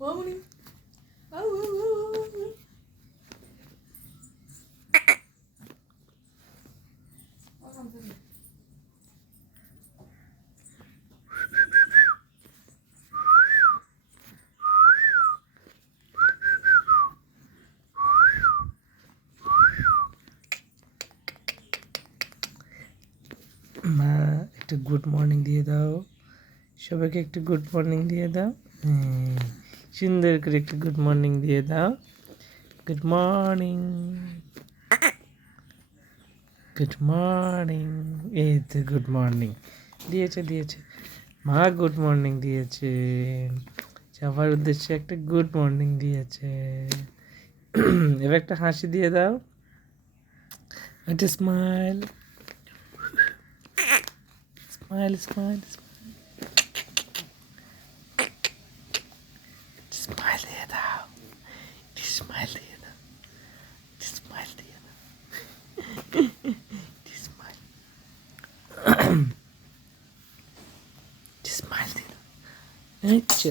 মামনি আউ আউ আউ আউ। মা একটু গুড মর্নিং দিয়ে দাও, সবাইকে একটু গুড মর্নিং দিয়ে দাও। সুন্দর করে একটু গুড মর্নিং দিয়ে দাও। Good morning, good morning. এই তো গুড মর্নিং দিয়েছে দিয়েছে মা, গুড মর্নিং দিয়েছে, সবার উদ্দেশ্যে একটা গুড মর্নিং দিয়েছে। এবার একটা হাসি দিয়ে দাও, একটা স্মাইল, স্মাইল স্মাইল স্মাইল দিয়ে দাও, স্মাইল দিয়ে দাও, স্মাইল দিয়ে দাও, স্মাইল, স্মাইল দিয়ে দাও। আচ্ছা,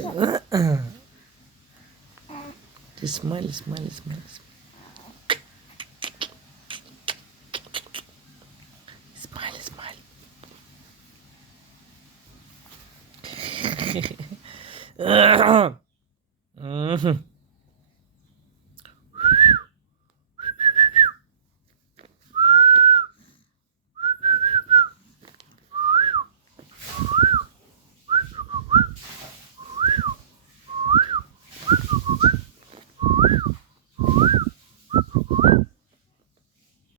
smile smile smile smile smile.